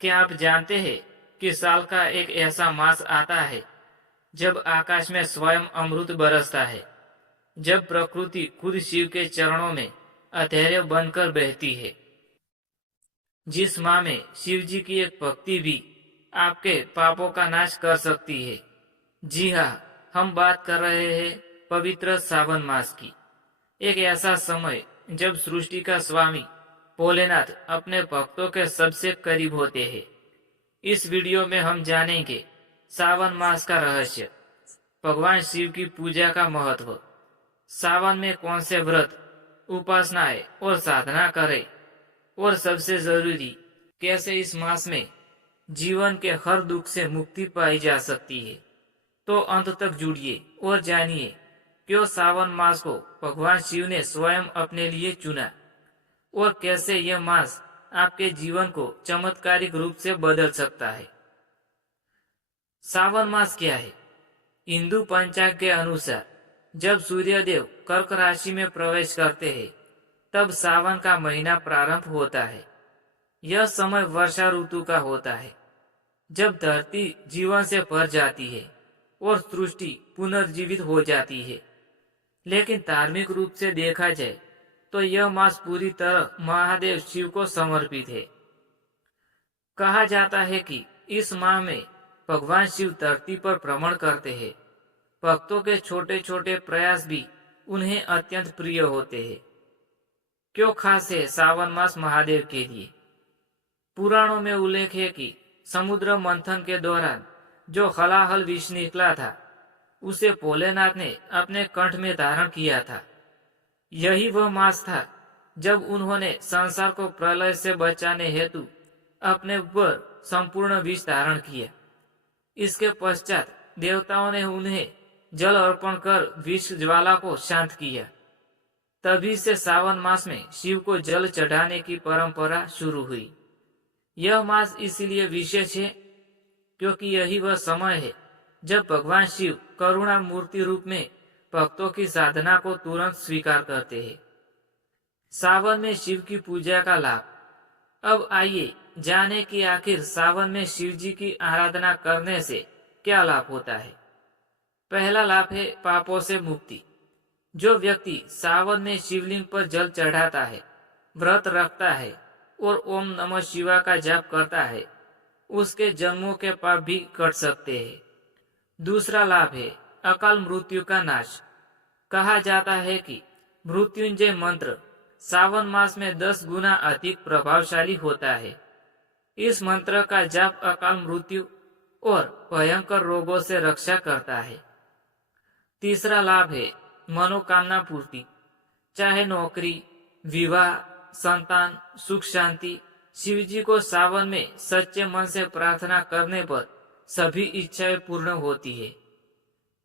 क्या आप जानते हैं कि साल का एक ऐसा मास आता है जब आकाश में स्वयं अमृत बरसता है, जब प्रकृति खुद शिव के चरणों में अधैर्य बनकर बहती है। जिस माह में शिव जी की एक भक्ति भी आपके पापों का नाश कर सकती है। जी हाँ, हम बात कर रहे हैं पवित्र सावन मास की। एक ऐसा समय जब सृष्टि का स्वामी भोलेनाथ अपने भक्तों के सबसे करीब होते हैं। इस वीडियो में हम जानेंगे सावन मास का रहस्य, भगवान शिव की पूजा का महत्व, सावन में कौन से व्रत, उपासनाएं और साधना करें, और सबसे जरूरी कैसे इस मास में जीवन के हर दुख से मुक्ति पाई जा सकती है। तो अंत तक जुड़िए और जानिए क्यों सावन मास को भगवान शिव ने स्वयं अपने लिए चुना और कैसे यह मास आपके जीवन को चमत्कारिक रूप से बदल सकता है। सावन मास क्या है? हिंदू पंचांग के अनुसार जब सूर्यदेव कर्क राशि में प्रवेश करते हैं, तब सावन का महीना प्रारंभ होता है। यह समय वर्षा ऋतु का होता है, जब धरती जीवन से भर जाती है और सृष्टि पुनर्जीवित हो जाती है। लेकिन धार्मिक रूप से देखा जाए तो यह मास पूरी तरह महादेव शिव को समर्पित है। कहा जाता है कि इस माह में भगवान शिव धरती पर भ्रमण करते हैं। भक्तों के छोटे छोटे प्रयास भी उन्हें अत्यंत प्रिय होते हैं। क्यों खास है सावन मास महादेव के लिए? पुराणों में उल्लेख है कि समुद्र मंथन के दौरान जो हलाहल विष निकला था, उसे भोलेनाथ ने अपने कंठ में धारण किया था। यही वह मास था जब उन्होंने संसार को प्रलय से बचाने हेतु अपने ऊपर संपूर्ण विष धारण किया। इसके पश्चात देवताओं ने उन्हें जल अर्पण कर विष ज्वाला को शांत किया। तभी से सावन मास में शिव को जल चढ़ाने की परंपरा शुरू हुई। यह मास इसलिए विशेष है क्योंकि यही वह समय है जब भगवान शिव करुणा मूर्ति रूप में भक्तों की साधना को तुरंत स्वीकार करते हैं। सावन में शिव की पूजा का लाभ। अब आइए जाने कि आखिर सावन में शिव जी की आराधना करने से क्या लाभ होता है। पहला लाभ है पापों से मुक्ति। जो व्यक्ति सावन में शिवलिंग पर जल चढ़ाता है, व्रत रखता है और ओम नमः शिवाय का जाप करता है, उसके जन्मों के पाप भी कट सकते हैं। दूसरा लाभ है अकाल मृत्यु का नाश। कहा जाता है कि मृत्युंजय मंत्र सावन मास में 10 गुना अधिक प्रभावशाली होता है। इस मंत्र का जाप अकाल मृत्यु और भयंकर रोगों से रक्षा करता है। तीसरा लाभ है मनोकामना पूर्ति। चाहे नौकरी, विवाह, संतान, सुख शांति, शिव जी को सावन में सच्चे मन से प्रार्थना करने पर सभी इच्छाएं पूर्ण होती है।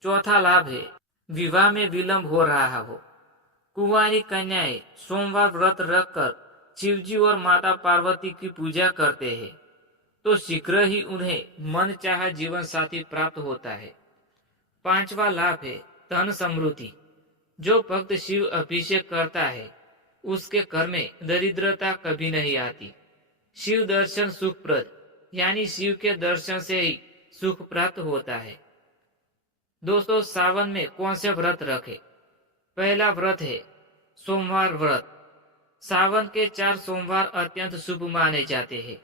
चौथा लाभ है विवाह में विलंब हो रहा हो। कुंवारी कन्याएं सोमवार व्रत रखकर शिव जी और माता पार्वती की पूजा करते हैं तो शीघ्र ही उन्हें मन चाहा जीवन साथी प्राप्त होता है। पांचवा लाभ है धन समृद्धि। जो भक्त शिव अभिषेक करता है, उसके घर में दरिद्रता कभी नहीं आती। शिव दर्शन सुखप्रद, यानी शिव के दर्शन से ही सुख प्राप्त होता है। दोस्तों, सावन में कौन से व्रत रखें? पहला व्रत है सोमवार व्रत। सावन के 4 सोमवार अत्यंत शुभ माने जाते हैं।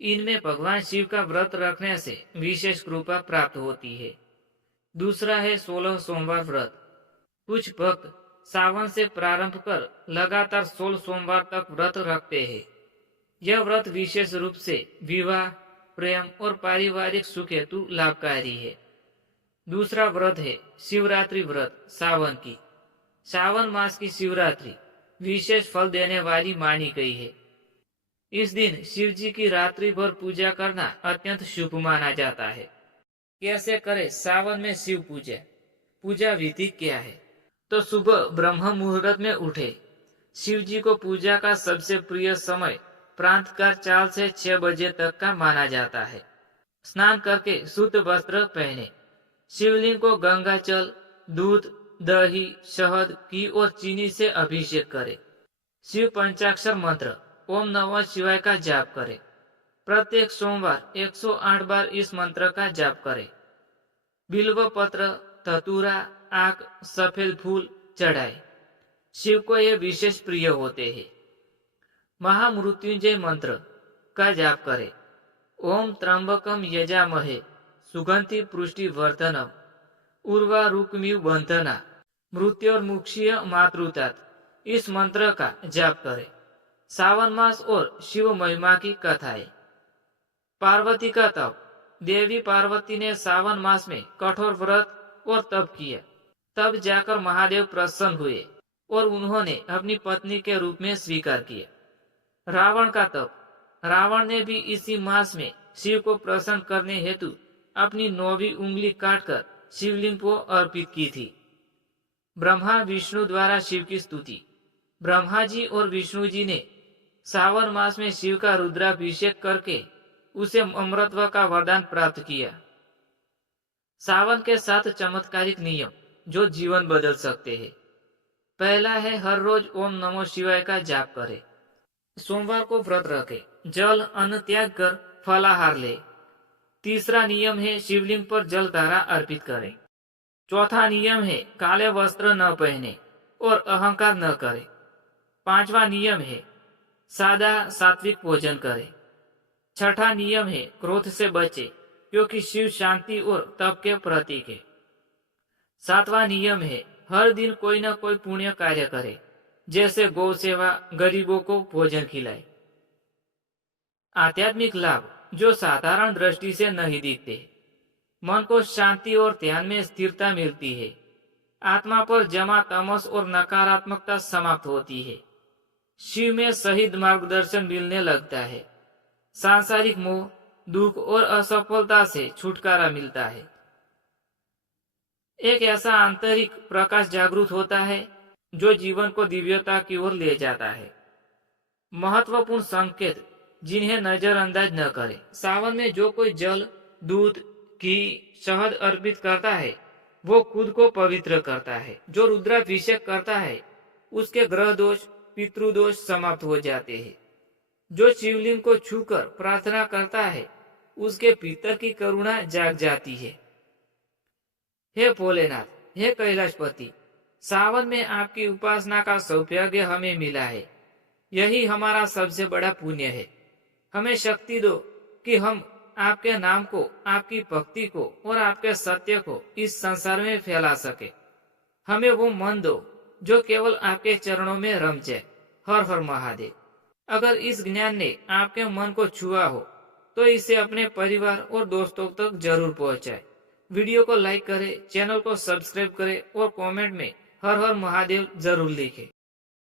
इनमें भगवान शिव का व्रत रखने से विशेष कृपा प्राप्त होती है। दूसरा है 16 सोमवार व्रत। कुछ भक्त सावन से प्रारंभ कर लगातार 16 सोमवार तक व्रत रखते हैं। यह व्रत विशेष रूप से विवाह, प्रेम और पारिवारिक सुख हेतु लाभकारी है। दूसरा व्रत है शिवरात्रि व्रत सावन की। सावन मास की शिवरात्रि विशेष फल देने वाली मानी गई है। इस दिन शिव जी की रात्रि भर पूजा करना अत्यंत शुभ माना जाता है। कैसे करें सावन में शिव पूजा? पूजा विधि क्या है? तो सुबह ब्रह्म मुहूर्त में उठे। शिव जी को पूजा का सबसे प्रिय समय प्रातःकाल 4 से 6 बजे तक का माना जाता है। स्नान करके शुद्ध वस्त्र पहने। शिवलिंग को गंगा जल, दूध, दही, शहद, घी और चीनी से अभिषेक करें। शिव पंचाक्षर मंत्र ओम नमः शिवाय का जाप करें। प्रत्येक सोमवार 108 बार इस मंत्र का जाप करें। बिल्व पत्र, धतूरा, आक, सफेद फूल चढ़ाए। शिव को ये विशेष प्रिय होते हैं। महामृत्युंजय मंत्र का जाप करें। ओम त्र्यंबकम यजामहे सुगंधि पुष्टि वर्धनम उर्वारुकमिव बंधना मृत्योर्मुक्षीय मातृतात। इस मंत्र का जाप करें। सावन मास और शिव महिमा की कथाएं। पार्वती का तप। देवी पार्वती ने सावन मास में कठोर व्रत और तप किया। तब जाकर महादेव प्रसन्न हुए और उन्होंने अपनी पत्नी के रूप में स्वीकार किया। रावण का तप। रावण ने भी इसी मास में शिव को प्रसन्न करने हेतु अपनी 9वीं उंगली काटकर शिवलिंग को अर्पित की थी। ब्रह्मा विष्णु द्वारा शिव की स्तुति। ब्रह्मा जी और विष्णु जी ने सावन मास में शिव का रुद्राभिषेक करके उसे अमरत्व का वरदान प्राप्त किया। सावन के 7 चमत्कारिक नियम जो जीवन बदल सकते हैं। पहला है हर रोज ओम नमो शिवाय का जाप करें। सोमवार को व्रत रखे, जल अन्न त्याग कर फलाहार ले। तीसरा नियम है शिवलिंग पर जल धारा अर्पित करें। चौथा नियम है काले वस्त्र न पहने और अहंकार न करें। पांचवा नियम है सादा सात्विक भोजन करें। छठा नियम है क्रोध से बचे क्योंकि शिव शांति और तप के प्रतीक है। सातवां नियम है हर दिन कोई न कोई पुण्य कार्य करे, जैसे गौ सेवा, गरीबों को भोजन खिलाए। आध्यात्मिक लाभ जो साधारण दृष्टि से नहीं दिखते। मन को शांति और ध्यान में स्थिरता मिलती है। आत्मा पर जमा तमस और नकारात्मकता समाप्त होती है। शिव में सही मार्गदर्शन मिलने लगता है। सांसारिक मोह, दुख और असफलता से छुटकारा मिलता है। एक ऐसा आंतरिक प्रकाश जागृत होता है जो जीवन को दिव्यता की ओर ले जाता है। महत्वपूर्ण संकेत जिन्हें नजरअंदाज न करें। सावन में जो कोई जल, दूध, घी, शहद अर्पित करता है वो खुद को पवित्र करता है। जो रुद्राभिषेक करता है उसके ग्रह दोष, पितृदोष समाप्त हो जाते हैं। जो शिवलिंग को छूकर प्रार्थना करता है उसके भीतर की करुणा जाग जाती है। हे भोलेनाथ, हे कैलाशपति, सावन में आपकी उपासना का सौभाग्य हमें मिला है। यही हमारा सबसे बड़ा पुण्य है। हमें शक्ति दो कि हम आपके नाम को, आपकी भक्ति को और आपके सत्य को इस संसार में फैला सके। हमें वो मन दो जो केवल आपके चरणों में रम जाए। हर हर महादेव। अगर इस ज्ञान ने आपके मन को छुआ हो तो इसे अपने परिवार और दोस्तों तक जरूर पहुंचाएं। वीडियो को लाइक करें, चैनल को सब्सक्राइब करें और कमेंट में हर हर महादेव जरूर लिखें।